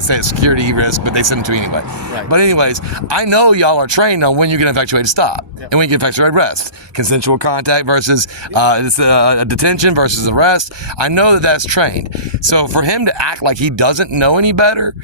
say it's a security risk, but they send them to anyway. Right. But anyways, I know y'all are trained on when you get an effectuated stop Yep. and when you get effectuated arrest. Consensual contact versus detention versus arrest. I know that that's trained. So for him to act like he doesn't know any better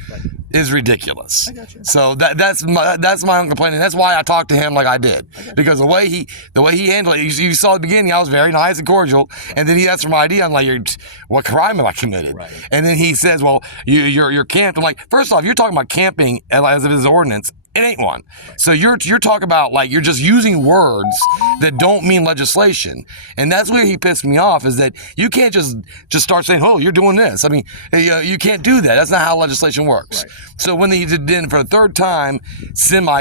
is ridiculous. I got you. So that's my own complaint, and that's why I talked to him like I did, because the way he handled it, you saw at the beginning, I was very nice and cordial, and then he asked for my ID. I'm like, what crime have I committed? Right. And then he says, well, you're camped. I'm like, first off, you're talking about camping as if it's an ordinance. It ain't one. Right. So you're talking about like you're just using words that don't mean legislation, and that's where he pissed me off. Is that you can't just start saying, "Oh, you're doing this." I mean, you can't do that. That's not how legislation works. Right. So when he did for the third time,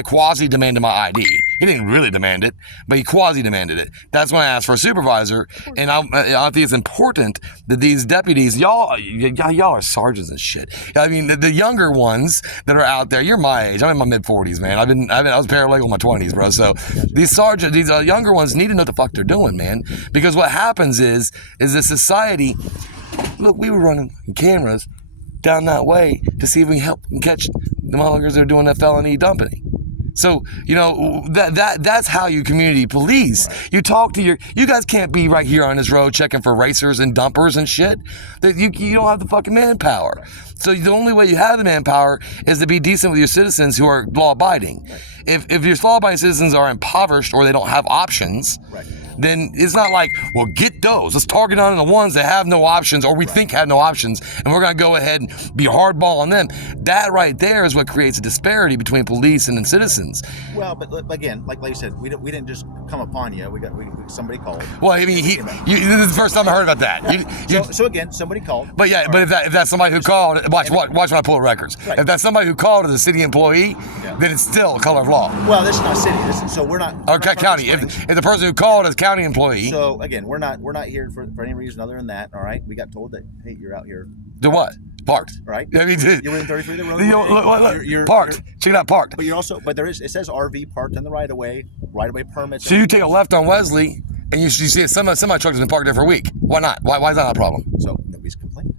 quasi demanded my ID. He didn't really demand it, but he quasi demanded it. That's when I asked for a supervisor, and I think it's important that these deputies, y'all are sergeants and shit. I mean, the younger ones that are out there, you're my age. I'm in my mid-40s, man. I was paralegal in my 20s, bro. So these sergeants, these younger ones need to know what the fuck they're doing, man. Because what happens is the society. Look, we were running cameras down that way to see if we can help catch the motherfuckers that are doing that felony dumping. So, that's how you community police. Right. You talk to you guys can't be right here on this road checking for racers and dumpers and shit. That you don't have the fucking manpower. Right. So the only way you have the manpower is to be decent with your citizens who are law-abiding. Right. If your law-abiding citizens are impoverished or they don't have options, right, then it's not like, well, get those. Let's target on the ones that have no options or we think have no options, and we're going to go ahead and be hardball on them. That right there is what creates a disparity between police and citizens. Well, but again, like you said, we didn't just come upon you. We somebody called. Well, I mean, this is the first time I heard about that. So again, somebody called. But yeah, but if that's somebody who called, watch when I pull the records. Right. If that's somebody who called as a city employee, then it's still a color of law. Well, this is not city. So we're not. Or county. If the person who called is county employee. So again, we're not here for any reason other than that. All right, we got told that, hey, you're out here. Do what? Parked. Right. I mean, you're within 30 feet of the road. You're parked. Check it out, parked. But it says RV parked in the right of way permits. So you take a left on Wesley, and you see a semi truck has been parked there for a week. Why not? Why is that not a problem? So nobody's complaining.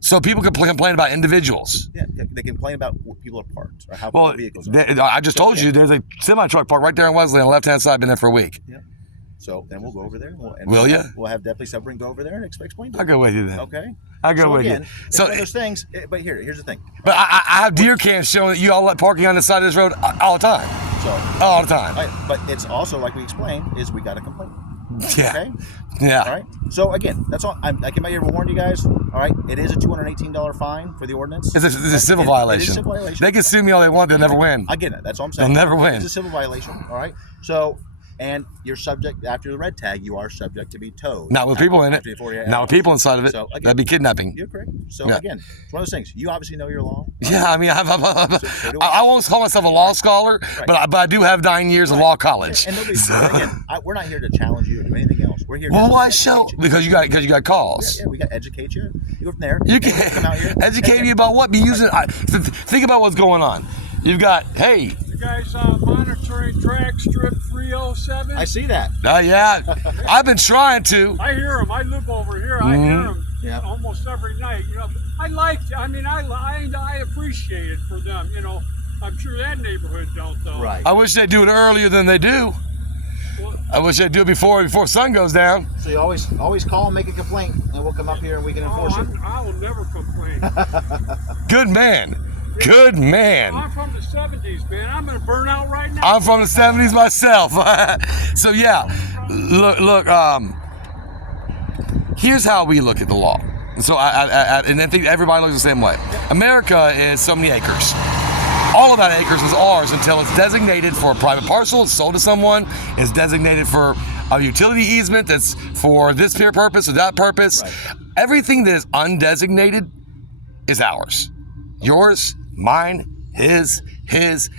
So people complain about individuals. Yeah, they complain about where people are parked or how vehicles are. I just told you there's a semi truck parked right there on Wesley on the left hand side. Been there for a week. Yeah. So then we'll go over there. Will you? We'll have Deputy Submarine go over there and explain to I'll go with you then. Okay. I'll go with you. So one of those things. But here's the thing. But I have deer cams showing that you all let parking on the side of this road all the time. All the time. Right, but it's also, like we explained, is we got to complain. Yeah. Okay. Yeah. All right. So again, that's all. I came out here to warn you guys. All right. It is a $218 fine for the ordinance. It's a civil violation. It is a civil violation. They can sue me all they want. They'll never win. I get it. That's all I'm saying. They'll never win. It's a civil violation. All right. So. And you're subject, after the red tag, you are subject to be towed. Not with people in it. Not with people inside of it. So, again, that'd be kidnapping. You're correct. So again, it's one of those things. You obviously know your law. Yeah, I mean, I won't call myself a law scholar, but I do have 9 years of law college. And again, we're not here to challenge you or do anything else. We're here. Well, why show? Because you got calls. Yeah, we got to educate you. You go from there. You can come out here. Educate me about what? Be using. Think about what's going on. You've got You guys monitoring track strip 307? I see that. Yeah. I've been trying to. I hear them. I live over here. I hear them almost every night. I appreciate it for them. I'm sure that neighborhood don't though. Right. I wish they'd do it earlier than they do. I wish they'd do it before sun goes down. So you always call and make a complaint, and we'll come up here and we can enforce it. I will never complain. Good man. Good man. I'm from the 70s, man. I'm gonna burn out right now. I'm from the 70s myself. So yeah, look. Here's how we look at the law. So and I think everybody looks the same way. America is so many acres. All of that acres is ours until it's designated for a private parcel. It's sold to someone. It's designated for a utility easement that's for this purpose or that purpose. Right. Everything that is undesignated is ours. Yours, mine, his,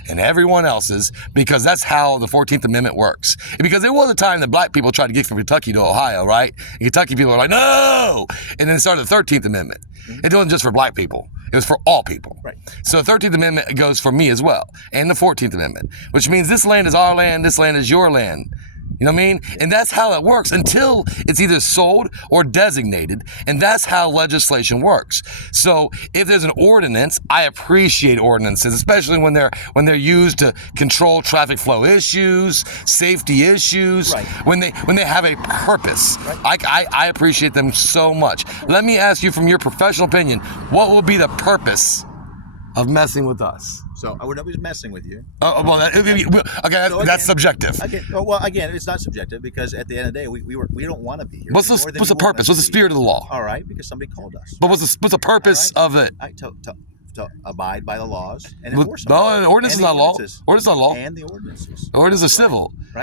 and everyone else's, because that's how the 14th Amendment works. And because there was a time that black people tried to get from Kentucky to Ohio, right? And Kentucky people were like, no! And then it started the 13th Amendment. It wasn't just for black people. It was for all people. Right. So the 13th Amendment goes for me as well, and the 14th Amendment, which means this land is our land, this land is your land. You know what I mean? And that's how it works until it's either sold or designated. And that's how legislation works. So if there's an ordinance, I appreciate ordinances, especially when they're used to control traffic flow issues, safety issues, Right. when they have a purpose. Right. I appreciate them so much. Let me ask you, from your professional opinion, what will be the purpose of messing with us? So nobody's messing with you. That's subjective. Again, it's not subjective because at the end of the day, we don't want to be here. What's the purpose? What's the spirit of the law? All right, because somebody called us. But what's the purpose of it? To abide by the laws and enforce them. No, the ordinance is not law. Ordinances. Ordinance is not law. And the ordinances. Ordinance is civil. Right.